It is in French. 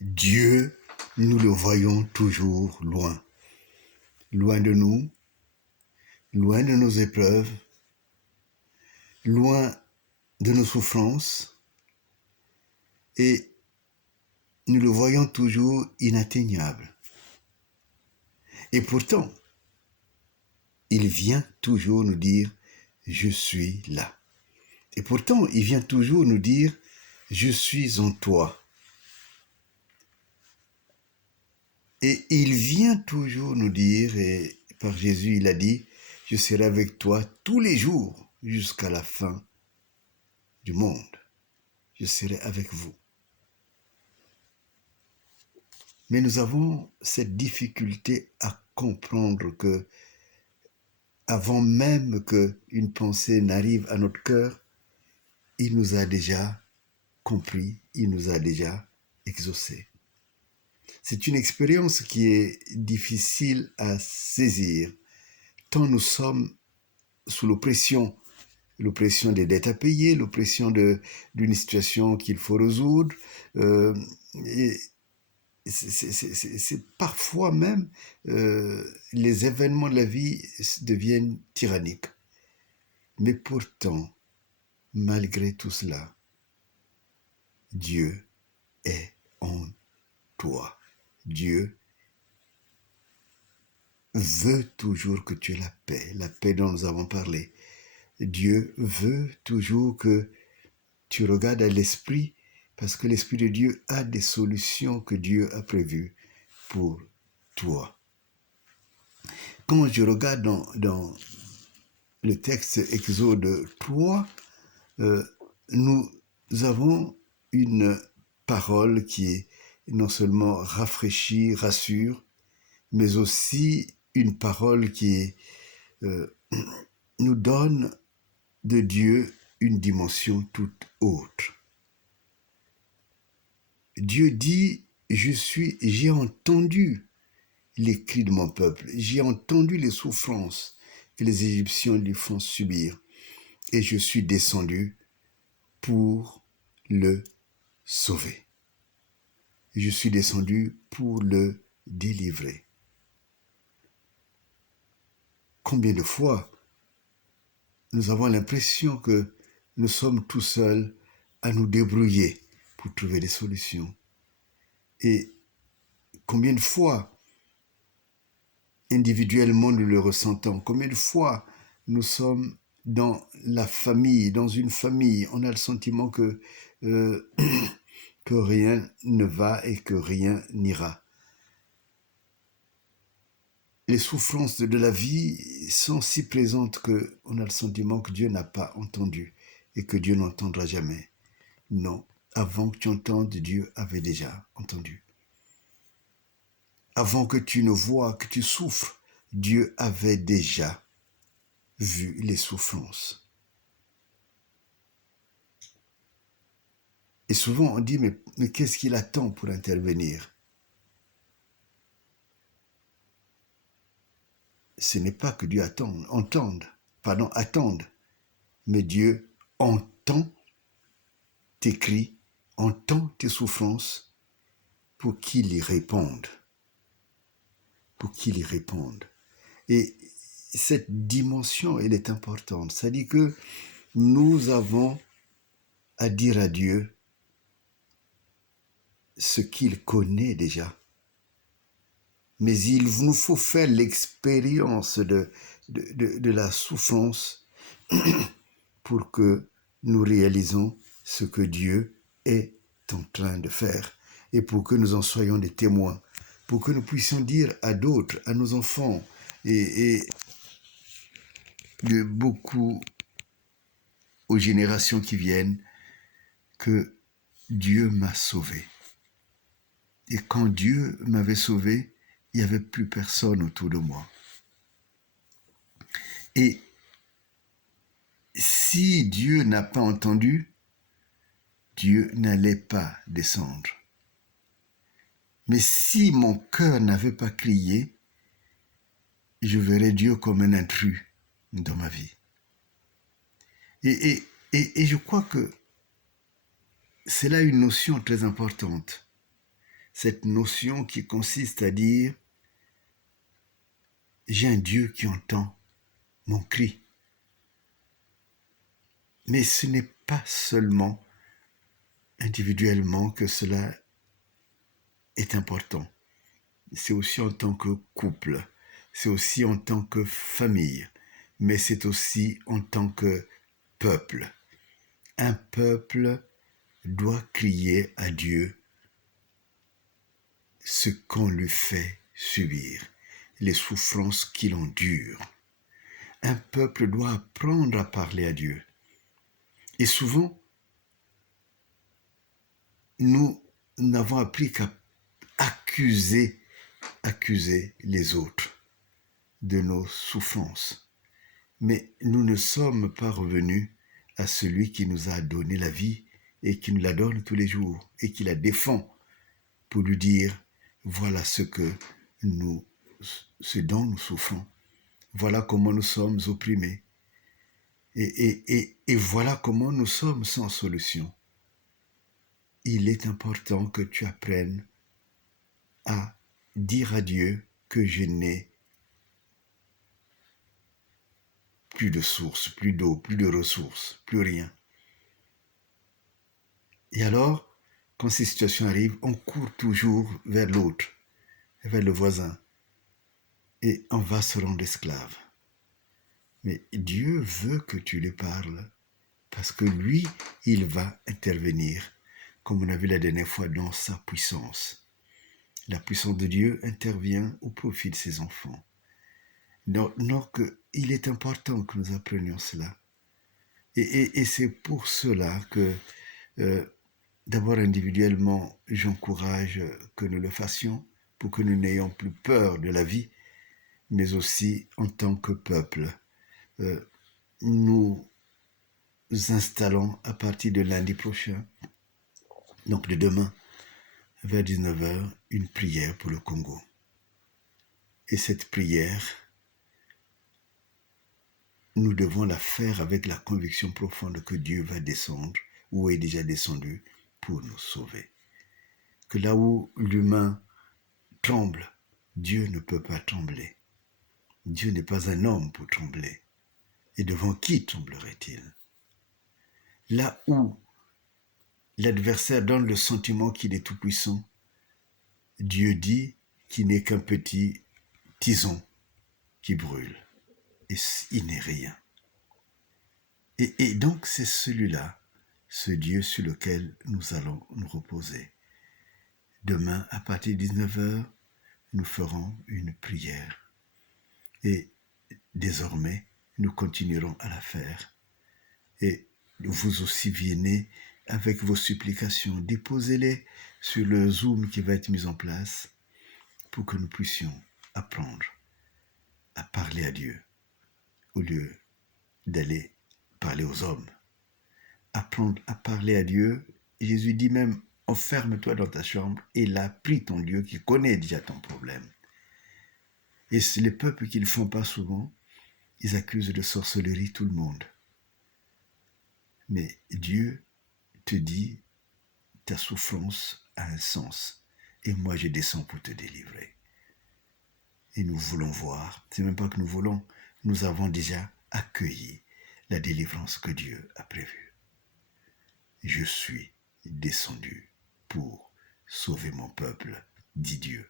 Dieu, nous le voyons toujours loin. Loin de nous, loin de nos épreuves, loin de nos souffrances, et nous le voyons toujours inatteignable. Et pourtant, il vient toujours nous dire « Je suis là ». Et pourtant, il vient toujours nous dire « Je suis en toi ». Et il vient toujours nous dire, et par Jésus il a dit « Je serai avec toi tous les jours jusqu'à la fin du monde. Je serai avec vous ». Mais nous avons cette difficulté à comprendre que avant même qu'une pensée n'arrive à notre cœur, il nous a déjà compris, il nous a déjà exaucé. C'est une expérience qui est difficile à saisir, tant nous sommes sous l'oppression des dettes à payer, l'oppression d'une situation qu'il faut résoudre. Et c'est parfois même les événements de la vie deviennent tyranniques. Mais pourtant, malgré tout cela, Dieu est en toi. Dieu veut toujours que tu aies la paix dont nous avons parlé. Dieu veut toujours que tu regardes à l'Esprit, parce que l'Esprit de Dieu a des solutions que Dieu a prévues pour toi. Quand je regarde dans le texte Exode 3, nous avons une parole qui est non seulement rafraîchie, rassure, mais aussi une parole qui nous donne de Dieu une dimension toute autre. Dieu dit, j'ai entendu les cris de mon peuple, j'ai entendu les souffrances que les Égyptiens lui font subir, et je suis descendu pour le sauver. Je suis descendu pour le délivrer. Combien de fois nous avons l'impression que nous sommes tout seuls à nous débrouiller pour trouver des solutions. Et combien de fois, individuellement, nous le ressentons. Combien de fois nous sommes dans la famille, dans une famille, on a le sentiment que rien ne va et que rien n'ira. Les souffrances de la vie sont si présentes qu'on a le sentiment que Dieu n'a pas entendu et que Dieu n'entendra jamais. Non, avant que tu entendes, Dieu avait déjà entendu. Avant que tu ne vois, que tu souffres, Dieu avait déjà vu les souffrances. Et souvent on dit, mais qu'est-ce qu'il attend pour intervenir? Ce n'est pas que Dieu attende, mais Dieu entend tes cris, entend tes souffrances pour qu'il y réponde. Pour qu'il y réponde. Et cette dimension, elle est importante. C'est-à-dire que nous avons à dire à Dieu ce qu'il connaît déjà. Mais il nous faut faire l'expérience de la souffrance pour que nous réalisons ce que Dieu est en train de faire et pour que nous en soyons des témoins, pour que nous puissions dire à d'autres, à nos enfants et de beaucoup aux générations qui viennent, que Dieu m'a sauvé. Et quand Dieu m'avait sauvé, il n'y avait plus personne autour de moi. Et si Dieu n'a pas entendu, Dieu n'allait pas descendre. Mais si mon cœur n'avait pas crié, je verrais Dieu comme un intrus dans ma vie. Et je crois que c'est là une notion très importante. cette notion qui consiste à dire « J'ai un Dieu qui entend mon cri ». Mais ce n'est pas seulement individuellement que cela est important. C'est aussi en tant que couple, c'est aussi en tant que famille, mais c'est aussi en tant que peuple. Un peuple doit crier à Dieu ce qu'on lui fait subir, les souffrances qu'il endure. Un peuple doit apprendre à parler à Dieu. Et souvent, nous n'avons appris qu'à accuser les autres de nos souffrances. Mais nous ne sommes pas revenus à celui qui nous a donné la vie et qui nous la donne tous les jours et qui la défend pour lui dire voilà ce dont nous souffrons, voilà comment nous sommes opprimés et voilà comment nous sommes sans solution. Il est important que tu apprennes à dire à Dieu que je n'ai plus de source, plus d'eau, plus de ressources, plus rien. Et alors, quand ces situations arrivent, on court toujours vers l'autre, vers le voisin, et on va se rendre esclave. Mais Dieu veut que tu lui parles, parce que lui, il va intervenir, comme on a vu la dernière fois, dans sa puissance. La puissance de Dieu intervient au profit de ses enfants. Donc, il est important que nous apprenions cela. Et c'est pour cela que, d'abord individuellement, j'encourage que nous le fassions, pour que nous n'ayons plus peur de la vie, mais aussi en tant que peuple. Nous installons à partir de lundi prochain, donc de demain, vers 19h, une prière pour le Congo. Et cette prière, nous devons la faire avec la conviction profonde que Dieu va descendre, ou est déjà descendu, pour nous sauver. Que là où l'humain tremble, Dieu ne peut pas trembler. Dieu n'est pas un homme pour trembler. Et devant qui tremblerait-il? Là où l'adversaire donne le sentiment qu'il est tout-puissant, Dieu dit qu'il n'est qu'un petit tison qui brûle. Et il n'est rien. Et donc c'est celui-là, ce Dieu sur lequel nous allons nous reposer. Demain, à partir de 19h, nous ferons une prière. Et désormais, nous continuerons à la faire. Et vous aussi venez avec vos supplications, déposez-les sur le Zoom qui va être mis en place pour que nous puissions apprendre à parler à Dieu au lieu d'aller parler aux hommes. Apprendre à parler à Dieu. Jésus dit même, enferme-toi dans ta chambre et là, prie ton Dieu qui connaît déjà ton problème. Et c'est les peuples qui ne le font pas souvent, ils accusent de sorcellerie tout le monde. Mais Dieu te dit, ta souffrance a un sens et moi je descends pour te délivrer. Et nous voulons voir, c'est même pas que nous voulons, nous avons déjà accueilli la délivrance que Dieu a prévue. Je suis descendu pour sauver mon peuple, dit Dieu.